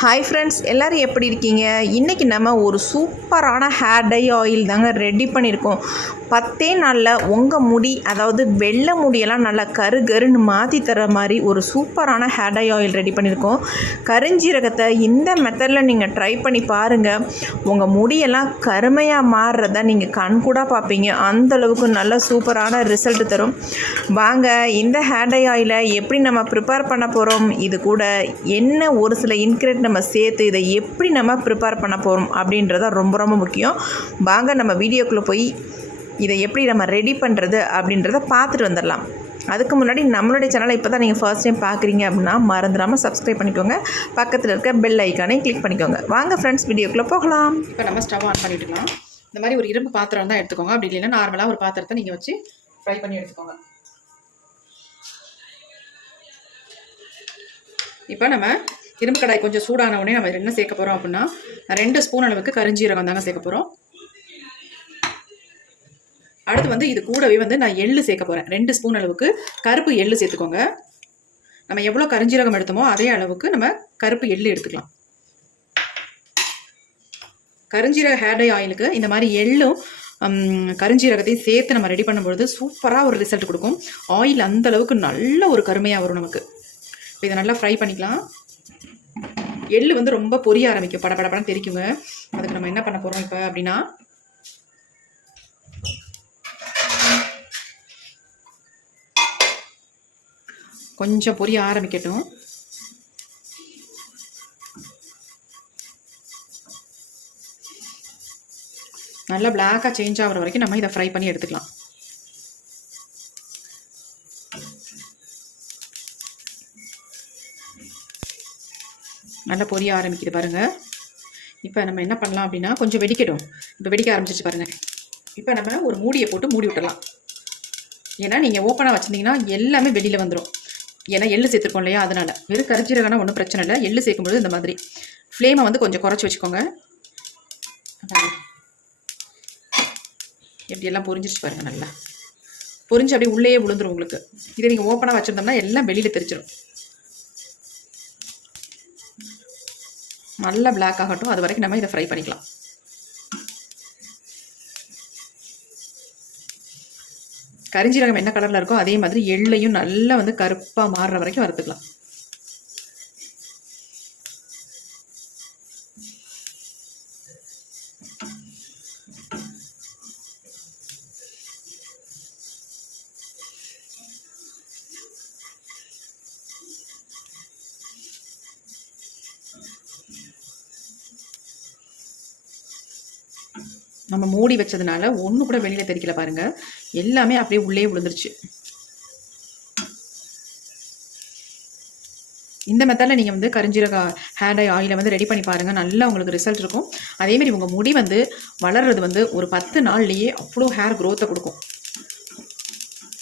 Hi friends எல்லோரும் எப்படி இருக்கீங்க? இன்றைக்கி நம்ம ஒரு சூப்பரான ஹேர் டை ஆயில் தாங்க ரெடி பண்ணியிருக்கோம். பத்தே நாளில் உங்கள் முடி அதாவது வெள்ளை முடியெல்லாம் நல்லா கரு கருன்னு மாற்றி தர மாதிரி ஒரு சூப்பரான ஹேர் டை ஆயில் ரெடி பண்ணியிருக்கோம். கருஞ்சீரகத்தை இந்த மெத்தடில் நீங்கள் ட்ரை பண்ணி பாருங்கள் உங்கள் முடியெல்லாம் கருமையாக மாறுறத நீங்கள் கண்கூடாக பார்ப்பீங்க. அந்த அளவுக்கு நல்ல சூப்பரான ரிசல்ட் தரும். வாங்க இந்த ஹேர் டை ஆயிலை எப்படி நம்ம ப்ரிப்பேர் பண்ண போகிறோம் இது கூட என்ன ஒரு சில இன்க்ரீடியன்ட் நம்ம சேர்த்து இதை எப்படி நம்ம ப்ரிப்பேர் பண்ண போகிறோம் அப்படின்றத ரொம்ப ரொம்ப முக்கியம். வாங்க நம்ம வீடியோக்குள்ளே போய் இதை எப்படி நம்ம ரெடி பண்ணுறது அப்படின்றத பார்த்துட்டு வந்துடலாம். அதுக்கு முன்னாடி நம்மளுடைய சேனலை இப்போ தான் நீங்கள் ஃபர்ஸ்ட் டைம் பார்க்குறீங்க அப்படின்னா மறந்துடாமல் சப்ஸ்கிரைப் பண்ணிக்கோங்க. பக்கத்தில் இருக்க பெல் ஐக்கானே கிளிக் பண்ணிக்கோங்க. வாங்க ஃப்ரெண்ட்ஸ் வீடியோக்குள்ளே போகலாம். இப்போ நம்ம ஸ்டவ் ஆன் பண்ணிட்டுக்கலாம் இந்த மாதிரி ஒரு இரும்பு பாத்திரம் தான் எடுத்துக்கோங்க. அப்படி இல்லைன்னா நார்மலாக ஒரு பாத்திரத்தை நீங்கள் வச்சு ஃப்ரை பண்ணி எடுத்துக்கோங்க. இப்போ நம்ம இரும்பு கடாய் கொஞ்சம் சூடான உடனே நம்ம என்ன சேர்க்க போகிறோம் அப்படின்னா ரெண்டு ஸ்பூன் அளவுக்கு கரிஞ்சீரகம் தாங்க சேர்க்க போகிறோம் அடுத்து வந்து இது கூடவே வந்து நான் எள்ளு சேர்க்க போகிறேன் ரெண்டு ஸ்பூன் அளவுக்கு கருப்பு எள்ளு சேர்த்துக்கோங்க. நம்ம எவ்வளோ கரிஞ்சீரகம் எடுத்தோமோ அதே அளவுக்கு நம்ம கருப்பு எள்ளு எடுத்துக்கலாம். கருஞ்சீரக ஹேர் டை ஆயிலுக்கு இந்த மாதிரி எள்ளும் கருஞ்சீரகத்தையும் சேர்த்து நம்ம ரெடி பண்ணும்பொழுது சூப்பராக ஒரு ரிசல்ட் கொடுக்கும். ஆயில் அந்த அளவுக்கு நல்ல ஒரு கருமையாக வரும் நமக்கு. இப்போ இதை நல்லா ஃப்ரை பண்ணிக்கலாம். எள்ளு வந்து ரொம்ப பொரிய ஆரம்பிக்கும். பட பட படம் தெரிக்குங்க. அதுக்கு நம்ம என்ன பண்ண போகிறோம் இப்போ அப்படின்னா கொஞ்சம் பொரிய ஆரம்பிக்கட்டும். நல்லா பிளாக்காக சேஞ்ச் ஆகிற வரைக்கும் நம்ம இதை ஃப்ரை பண்ணி எடுத்துக்கலாம். நல்லா பொரிய ஆரம்பிக்குது பாருங்கள் இப்போ நம்ம என்ன பண்ணலாம் அப்படின்னா கொஞ்சம் வெடிக்கட்டும். இப்போ வெடிக்க ஆரம்பிச்சிச்சு பாருங்கள் இப்போ நம்ம ஒரு மூடியை போட்டு மூடி விட்டுறலாம் ஏன்னா நீங்கள் ஓப்பனாக வச்சுருந்தீங்கன்னா எல்லாமே வெளியில் வந்துடும் ஏன்னா எள்ளு சேர்த்துருக்கோம் இல்லையா? அதனால். வெறும் கரிஞ்சீரகம்னா ஒன்றும் பிரச்சனை இல்லை. எள்ளு சேர்க்கும்போது இந்த மாதிரி. ஃப்ளேமை வந்து கொஞ்சம் குறைச்சி வச்சுக்கோங்க. எப்படியெல்லாம் எப்படி எல்லாம் பொரிஞ்சிருச்சு பாருங்க நல்லா. பொரிஞ்சு அப்படியே உள்ளேயே விழுந்துரும் உங்களுக்கு. இதை நீங்கள் ஓப்பனாக வச்சுருந்தோம்னா எல்லாம் வெளியில் தெரிச்சிடும் நல்லா பிளாக் ஆகட்டும். அது வரைக்கும் நம்ம இதை ஃப்ரை பண்ணிக்கலாம். கரிஞ்சீரகம் என்ன கலரில் இருக்கோ அதே மாதிரி எள்ளையும் நல்லா வந்து கருப்பாக மாறுற வரைக்கும் வறுத்துக்கலாம். நம்ம மூடி வச்சதுனால ஒன்று கூட வெளியில் தெரிக்கல பாருங்க. எல்லாமே அப்படியே உள்ளே விழுந்துருச்சு. இந்த மெத்தடில் நீங்கள் வந்து கரிஞ்சீரக ஹேர் டை ஆயிலை வந்து ரெடி பண்ணி பாருங்கள் நல்லா உங்களுக்கு ரிசல்ட் இருக்கும். அதேமாரி உங்கள் முடி வந்து வளர்கிறது வந்து ஒரு பத்து நாள்லேயே அவ்வளோ ஹேர் க்ரோத்தை கொடுக்கும்.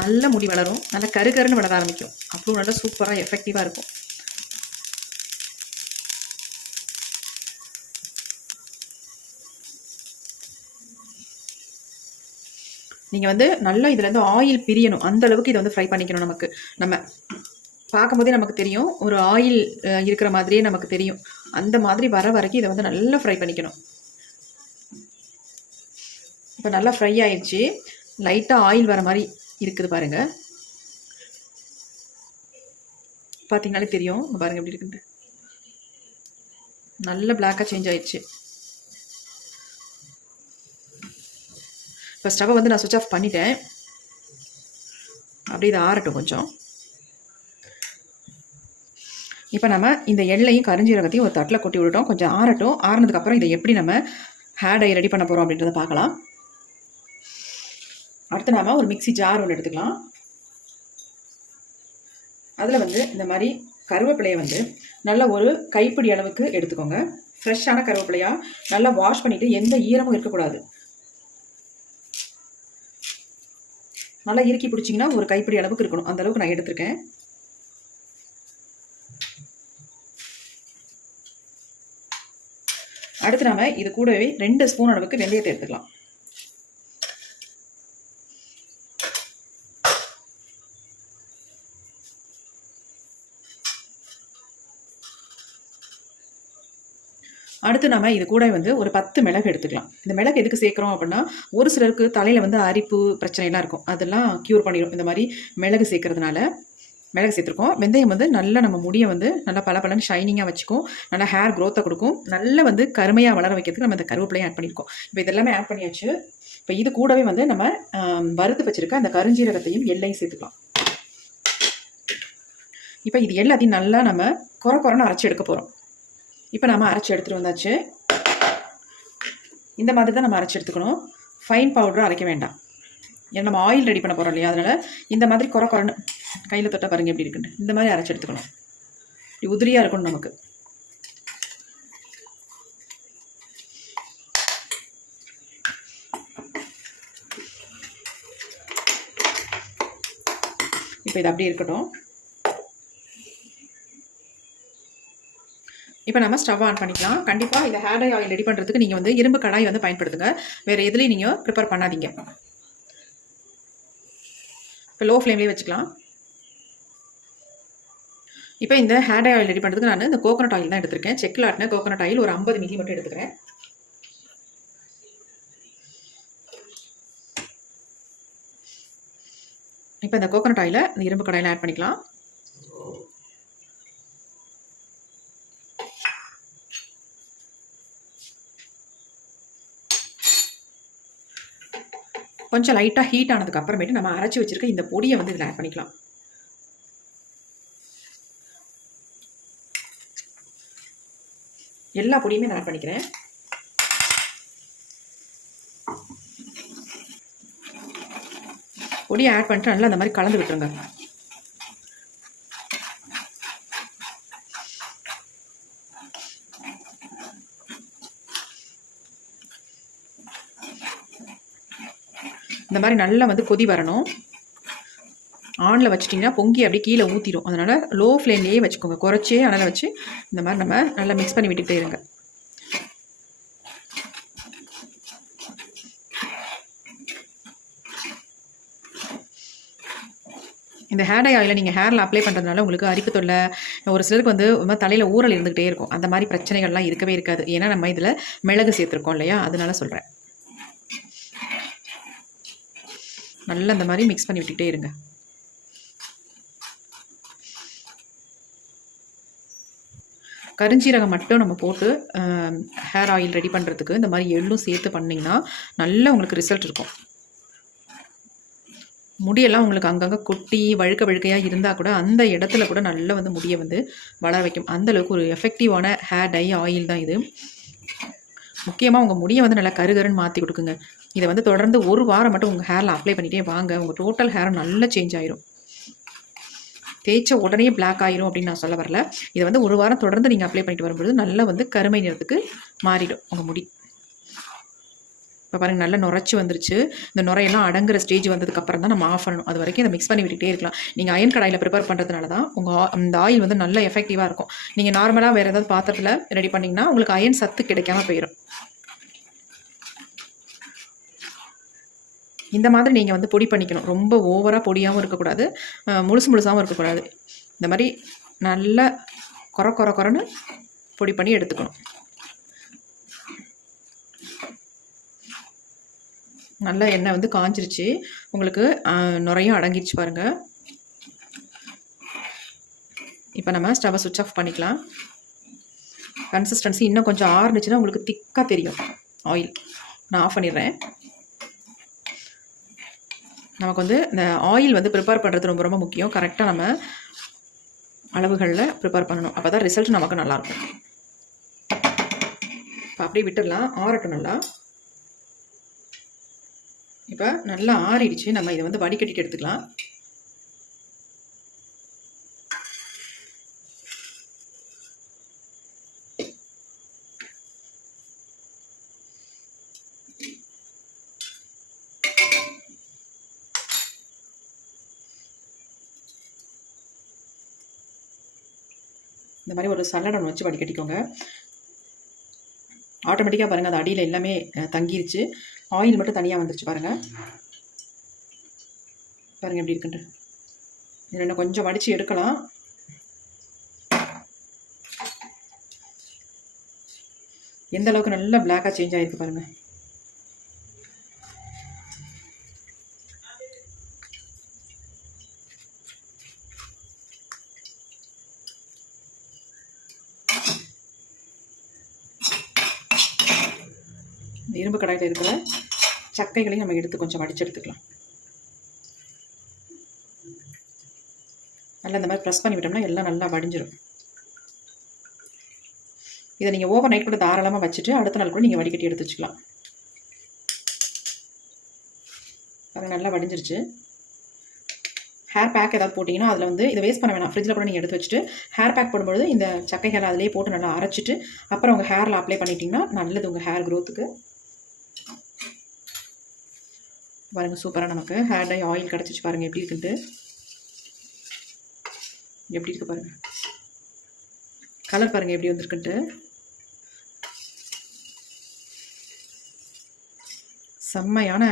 நல்ல முடி வளரும். நல்லா கரு கருன்னு வளர ஆரம்பிக்கும். அவ்வளோ நல்லா சூப்பராக எஃபெக்டிவாக இருக்கும். நீங்கள் வந்து நல்லா இதுலேருந்து ஆயில் பிரியணும். அந்த அளவுக்கு இதை வந்து ஃப்ரை பண்ணிக்கணும் நமக்கு. நம்ம பார்க்கும்போதே நமக்கு தெரியும். ஒரு ஆயில் இருக்கிற மாதிரியே நமக்கு தெரியும். அந்த மாதிரி வர வரைக்கும் இதை வந்து நல்லா ஃப்ரை பண்ணிக்கணும். இப்போ நல்லா ஃப்ரை ஆயிடுச்சு லைட்டாக ஆயில் வர மாதிரி இருக்குது பாருங்கள் பார்த்தீங்கனாலே தெரியும். பாருங்கள் எப்படி இருக்குது நல்ல பிளாக்காக சேஞ்ச் ஆயிடுச்சு இப்போ ஸ்டவ்வை வந்து நான் சுவிச் ஆஃப் பண்ணிட்டேன். அப்படியே இதை ஆறட்டும் கொஞ்சம். இப்போ நம்ம இந்த எள்ளையும் கரிஞ்சீரகத்தையும் ஒரு தட்டில் கொட்டி விட்டுட்டோம். கொஞ்சம் ஆறட்டும். ஆறுனதுக்கப்புறம் இதை எப்படி நம்ம ஹேர் டை ரெடி பண்ண போகிறோம் அப்படின்றத பார்க்கலாம். அடுத்து நாம ஒரு மிக்ஸி ஜார் ஒன்று எடுத்துக்கலாம். அதில் வந்து இந்த மாதிரி கருவேப்பிலையை வந்து நல்ல ஒரு கைப்பிடி அளவுக்கு எடுத்துக்கோங்க. ஃப்ரெஷ்ஷான கருவேப்பிலையாக நல்லா வாஷ் பண்ணிவிட்டு எந்த ஈரமும் இருக்கக்கூடாது. நல்லா இறுக்கி பிடிச்சிங்கன்னா ஒரு கைப்பிடி அளவுக்கு இருக்கணும். அந்த அளவுக்கு நான் எடுத்திருக்கேன். அடுத்து நாம் இது கூடவே ரெண்டு ஸ்பூன் அளவுக்கு வெந்தயத்தை எடுத்துக்கலாம். அடுத்து நம்ம இது கூட வந்து ஒரு பத்து மிளகு எடுத்துக்கலாம். இந்த மிளகு எதுக்கு சேர்க்குறோம் அப்படின்னா ஒரு சிலருக்கு தலையில் வந்து அரிப்பு பிரச்சனைலாம் இருக்கும். அதெல்லாம் க்யூர் பண்ணிடும் இந்த மாதிரி மிளகு சேர்க்கறதுனால மிளகு சேர்த்துருக்கோம். வெந்தயம் வந்து நல்லா நம்ம முடியை வந்து நல்லா பல பலன்னு ஷைனிங்காக வச்சுக்கும். நல்லா ஹேர் க்ரோத்தை கொடுக்கும். நல்லா வந்து கருமையாக வளர வைக்கிறதுக்கு நம்ம இந்த கருவேப்பிலையும் ஆட் பண்ணியிருக்கோம். இப்போ இதெல்லாமே ஆட் பண்ணியாச்சு. இப்போ இது கூடவே வந்து நம்ம வறுத்து வச்சிருக்க அந்த கருஞ்சீரகத்தையும் எல்லையும் சேர்த்துக்கலாம். இப்போ இது எல்லாத்தையும் நல்லா நம்ம குறை குறைன்னு அரைச்சி எடுக்க போகிறோம் இப்போ நம்ம அரைச்சி எடுத்துகிட்டு வந்தாச்சு. இந்த மாதிரி தான் நம்ம அரைச்சி எடுத்துக்கணும். ஃபைன் பவுடர் அரைக்க வேண்டாம். ஏன்னா நம்ம ஆயில் ரெடி பண்ண போகிறோம் இல்லையா? அதனால் இந்த மாதிரி குறை குறைன்னு கையில் தொட்டால் பாருங்க எப்படி இருக்குன்னு. இந்த மாதிரி அரைச்சி எடுத்துக்கணும். இப்படி உதிரியாக இருக்கணும் நமக்கு. இப்போ இது அப்படியே இருக்கட்டும். இப்போ நம்ம ஸ்டவ் ஆன் பண்ணிக்கலாம். கண்டிப்பாக இந்த ஹேர் டை ஆயில் ரெடி பண்ணுறதுக்கு நீங்கள் வந்து இரும்பு கடாய் வந்து பயன்படுத்துங்க. வேறு எதுலேயும் நீங்கள் ப்ரிப்பேர் பண்ணாதீங்க. இப்போ லோ ஃப்ளேம்லேயே வச்சுக்கலாம். இப்போ இந்த ஹேர் டை ஆயில் ரெடி பண்ணுறதுக்கு நான் இந்த கோகோனட் ஆயில் தான் எடுத்திருக்கேன். செக்கில் ஆட்டின கோகோனட் ஆயில் ஒரு ஐம்பது மில்லி மட்டும் எடுத்துக்கிறேன். இப்போ இந்த கோகோனட் ஆயிலை இந்த இரும்பு கடாயில் ஆட் பண்ணிக்கலாம். கொஞ்சம் லைட்டாக ஹீட் ஆனதுக்கு அப்புறமேட்டு நம்ம அரைச்சி வச்சிருக்க இந்த பொடியை வந்து இதில் ஆட் பண்ணிக்கலாம். எல்லா பொடியுமே நான் ஆட் பண்ணிக்கிறேன். பொடியை ஆட் பண்ணிட்டு நல்லா அந்த மாதிரி கலந்து விட்டுருங்க. இந்த மாதிரி நல்லா வந்து கொதி வரணும். ஆனில் வச்சிட்டிங்கன்னா பொங்கி அப்படியே கீழே ஊற்றிடும் அதனால் லோ ஃப்ளேம்லேயே வச்சுக்கோங்க. குறைச்சே அனலை வச்சு இந்த மாதிரி நம்ம நல்லா மிக்ஸ் பண்ணி விட்டுக்கிட்டே இருங்க. இந்த ஹேர் டை ஆயிலை நீங்கள் ஹேரில் அப்ளை பண்ணுறதுனால உங்களுக்கு அரிப்பு தொல்லை ஒரு சிலருக்கு வந்து தலையில் ஊறல் இருந்துகிட்டே இருக்கும். அந்த மாதிரி பிரச்சனைகள்லாம் இருக்கவே இருக்காது. ஏன்னா நம்ம இதில் மிளகு சேர்த்துருக்கோம் இல்லையா? அதனால சொல்கிறேன் நல்லா இந்த மாதிரி மிக்ஸ் பண்ணி விட்டுக்கிட்டே இருங்க. கருஞ்சீரகம் மட்டும் நம்ம போட்டு ஹேர் ஆயில் ரெடி பண்ணுறதுக்கு இந்த மாதிரி எள்ளும் சேர்த்து பண்ணிங்கன்னா நல்ல உங்களுக்கு ரிசல்ட் இருக்கும். முடியெல்லாம் உங்களுக்கு அங்கங்கே கொட்டி வழுக்க வழுக்கையாக இருந்தால் கூட அந்த இடத்துல கூட நல்லா வந்து முடியை வந்து வளர வைக்கும். அந்தளவுக்கு ஒரு எஃபெக்டிவான ஹேர் டை ஆயில் தான் இது. முக்கியமாக உங்கள் முடியை வந்து நல்லா கருகருன்னு மாற்றி கொடுக்குங்க. இதை வந்து தொடர்ந்து ஒரு வாரம் மட்டும் உங்கள் ஹேரில் அப்ளை பண்ணிகிட்டே வாங்க. உங்கள் டோட்டல் ஹேர் நல்லா சேஞ்ச் ஆயிரும். தேய்ச்ச உடனே பிளாக் ஆயிரும் அப்படின்னு நான் சொல்ல வரல. இதை வந்து ஒரு வாரம் தொடர்ந்து நீங்கள் அப்ளை பண்ணிட்டு வரும்போது நல்லா வந்து கருமை நிறத்துக்கு மாறிடும் உங்கள் முடி. இப்போ பாருங்கள் நல்லா நுரைச்சி வந்துருச்சு. இந்த நுரையெல்லாம் அடங்குற ஸ்டேஜ் வந்ததுக்கப்புறம் தான் நம்ம ஆஃப் பண்ணணும். அது வரைக்கும் இதை மிக்ஸ் பண்ணி விட்டுகிட்டே இருக்கலாம். நீங்கள் அயன் கடாயில் ப்ரிப்பேர் பண்ணுறதுனால தான் உங்கள் அந்த ஆயில் வந்து நல்ல எஃபெக்டிவாக இருக்கும். நீங்கள் நார்மலாக வேறு ஏதாவது பாத்திரத்தில் ரெடி பண்ணிங்கன்னா உங்களுக்கு அயன் சத்து கிடைக்காம போயிடும் இந்த மாதிரி நீங்கள் வந்து பொடி பண்ணிக்கணும். ரொம்ப ஓவராக பொடியாகவும் இருக்கக்கூடாது. முழுசு முழுசாகவும் இருக்கக்கூடாது. இந்த மாதிரி நல்லா குறை குறை குறைன்னு பொடி பண்ணி எடுத்துக்கணும். நல்ல எண்ணெய் வந்து காஞ்சிருச்சு. உங்களுக்கு அஹ், நுரையும் அடங்கிருச்சு பாருங்கள் இப்போ நம்ம ஸ்டவ்வை சுவிட்ச் ஆஃப் பண்ணிக்கலாம். கன்சிஸ்டன்சி இன்னும் கொஞ்சம் ஆறுனுச்சுன்னா உங்களுக்கு திக்காக தெரியும். ஆயில் நான் ஆஃப் பண்ணிடுறேன். நமக்கு வந்து இந்த ஆயில் வந்து ப்ரிப்பேர் பண்ணுறது ரொம்ப ரொம்ப முக்கியம். கரெக்டாக நம்ம அளவுகளில் ப்ரிப்பேர் பண்ணணும். அப்போ தான் ரிசல்ட் நமக்கு நல்லாயிருக்கும். இப்போ அப்படியே விட்டுடலாம். ஆறட்டும் நல்லா. இப்போ நல்லா ஆறிடுச்சு. நம்ம இதை வந்து வடிகட்டிட்டு எடுத்துக்கலாம். இந்த மாதிரி ஒரு சல்லடை ஒன்று வச்சு வடிகட்டிக்கோங்க. ஆட்டோமேட்டிக்காக பாருங்கள் அது அடியில் எல்லாமே தங்கிருச்சு. ஆயில் மட்டும் தனியாக வந்துருச்சு பாருங்கள் பாருங்கள் எப்படி இருக்குன்ட்டு. இதில் இன்னும் கொஞ்சம் வடித்து எடுக்கலாம். எந்த அளவுக்கு நல்லா பிளாக்காக சேஞ்ச் ஆகிருக்கு பாருங்கள் இந்த இரும்பு கடாயில் இருக்கிற சக்கைகளையும் நம்ம எடுத்து கொஞ்சம் வடிச்சு எடுத்துக்கலாம். நல்லா இந்த மாதிரி ப்ரெஸ் பண்ணி விட்டோம்னா எல்லாம் நல்லா வடிஞ்சிடும் இதை நீங்கள் ஓவர் நைட் கூட தாராளமாக வச்சுட்டு அடுத்த நாள் கூட நீங்கள் வடிகட்டி எடுத்து வச்சுக்கலாம். அது நல்லா வடிஞ்சிருச்சு. ஹேர் பேக் ஏதாவது போட்டிங்கன்னா அதில் வந்து இதை வேஸ்ட் பண்ண வேணாம். ஃப்ரிட்ஜில் கூட நீங்கள் எடுத்து வச்சுட்டு ஹேர் பேக் போடும்போது இந்த சக்கைகளை அதிலே போட்டு நல்லா அரைச்சிட்டு அப்புறம் உங்கள் ஹேரில் அப்ளை பண்ணிட்டீங்கன்னா நல்லது உங்கள் ஹேர் க்ரோத்துக்கு பாருங்கள் சூப்பராக நமக்கு. ஹேர் டை ஆயில் கிடச்சிச்சு பாருங்கள் எப்படி இருக்குன்ட்டு. எப்படி இருக்குது பாருங்கள் கலர் பாருங்கள் எப்படி வந்திருக்குன்ட்டு. செம்மையான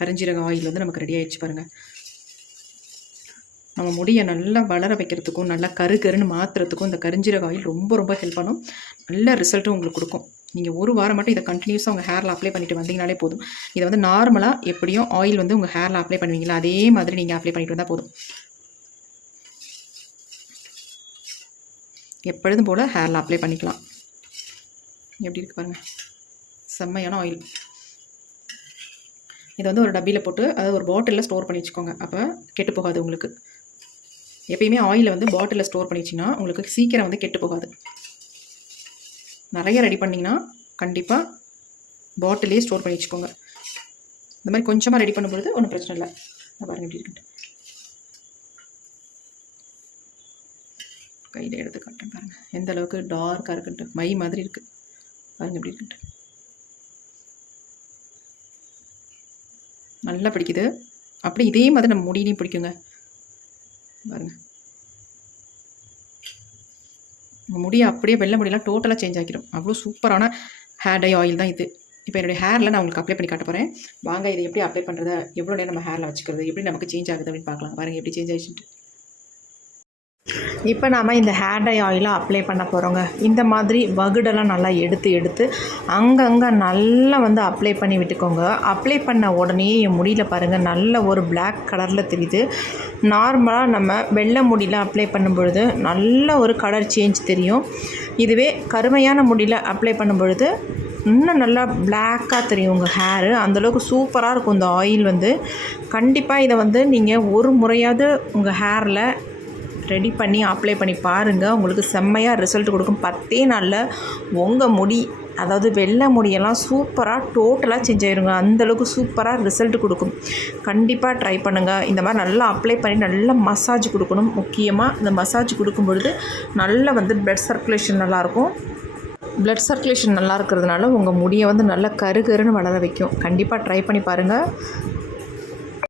கரிஞ்சீரக ஆயில் வந்து நமக்கு ரெடி ஆயிடுச்சு பாருங்கள் நம்ம முடியை நல்லா வளர வைக்கிறதுக்கும் நல்லா கரு கருன்னு மாற்றுறதுக்கும் இந்த கரிஞ்சீரக ஆயில் ரொம்ப ரொம்ப ஹெல்ப் பண்ணும். நல்ல ரிசல்ட்டும் உங்களுக்கு கொடுக்கும். நீங்கள் ஒரு வாரம் மட்டும் இதை கண்டினியூஸாக உங்கள் ஹேரில் அப்ளை பண்ணிட்டு வந்தீங்கனாலே போதும். இதை வந்து நார்மலாக எப்படியும் ஆயில் வந்து உங்கள் ஹேரில் அப்ளை பண்ணுவீங்களா அதே மாதிரி நீங்கள் அப்ளை பண்ணிட்டு வந்தால் போதும். எப்பொழுதும் போல் ஹேரில் அப்ளை பண்ணிக்கலாம். எப்படி இருக்கு பாருங்கள் செம்மையான ஆயில் இதை வந்து ஒரு டப்பியில் போட்டு அதாவது ஒரு பாட்டிலில் ஸ்டோர் பண்ணி வச்சுக்கோங்க. அப்போ கெட்டு போகாது உங்களுக்கு. எப்பயுமே ஆயிலை வந்து பாட்டிலில் ஸ்டோர் பண்ணி வச்சிங்கன்னா உங்களுக்கு சீக்கிரம் வந்து கெட்டு போகாது. நிறைய ரெடி பண்ணிங்கன்னா கண்டிப்பாக பாட்டிலே ஸ்டோர் பண்ணி வச்சுக்கோங்க. இந்த மாதிரி கொஞ்சமாக ரெடி பண்ணும்பொழுது ஒன்றும் பிரச்சனை இல்லை. நான் பாருங்க எப்படி இருக்குன்ட்டு. கையில் எடுத்து காட்டுறேன் பாருங்கள் எந்த அளவுக்கு டார்க்காக இருக்குன்ட்டு. மை மாதிரி இருக்குது பாருங்கள் எப்படி இருக்குன்ட்டு. நல்லா பிடிக்குது. அப்படி இதே மாதிரி நம்ம முடியிலையும் பிடிக்குங்க. பாருங்கள் உங்கள் முடியை அப்படியே வெள்ளை முடியெல்லாம் டோட்டலாக சேஞ்ச் ஆகிடும் அவ்வளோ சூப்பரான ஹேர் டை ஆயில் தான் இது. இப்போ என்னுடைய ஹேரில் நான் உங்களுக்கு அப்ளை பண்ணி காட்ட போகிறேன் வாங்க இதை எப்படி அப்ளை பண்ணுறது எவ்வளோ நேரம் நம்ம ஹேரில் வச்சுக்கிறது எப்படி நமக்கு சேஞ்ச் ஆகுது அப்படின்னு பார்க்கலாம். பாருங்க எப்படி சேஞ்ச் ஆயிடுச்சுட்டு இப்போ நாம் இந்த ஹேர் டை ஆயிலை அப்ளை பண்ண போகிறோங்க இந்த மாதிரி வகுடெல்லாம் நல்லா எடுத்து எடுத்து அங்கங்கே நல்லா வந்து அப்ளை பண்ணி விட்டுக்கோங்க. அப்ளை பண்ண உடனே என் முடியில் பாருங்கள் நல்ல ஒரு பிளாக் கலரில் தெரியுது. நார்மலாக நம்ம வெள்ளை முடியில் அப்ளை பண்ணும் பொழுது நல்ல ஒரு கலர் சேஞ்ச் தெரியும். இதுவே கருமையான முடியில் அப்ளை பண்ணும் பொழுது இன்னும் நல்லா பிளாக்காக தெரியும் உங்கள் ஹேரு அந்தளவுக்கு சூப்பராக இருக்கும் இந்த ஆயில் வந்து. கண்டிப்பாக இதை வந்து நீங்கள் ஒரு முறையாவது உங்கள் ஹேரில் ரெடி பண்ணி அப்ளை பண்ணி பாருங்கள் உங்களுக்கு செம்மையாக ரிசல்ட் கொடுக்கும். பத்தே நாளில் உங்கள் முடி அதாவது வெள்ளை முடியெல்லாம் சூப்பராக டோட்டலாக சேஞ்ச் ஆயிருங்க. அந்தளவுக்கு சூப்பராக ரிசல்ட் கொடுக்கும். கண்டிப்பாக ட்ரை பண்ணுங்கள் இந்த மாதிரி நல்லா அப்ளை பண்ணி நல்லா மசாஜ் கொடுக்கணும். முக்கியமாக இந்த மசாஜ் கொடுக்கும் பொழுது நல்லா வந்து பிளட் சர்க்குலேஷன் நல்லாயிருக்கும். பிளட் சர்க்குலேஷன் நல்லா இருக்கிறதுனால உங்கள் முடியை வந்து நல்லா கரு கருன்னு வளர வைக்கும். கண்டிப்பாக ட்ரை பண்ணி பாருங்கள்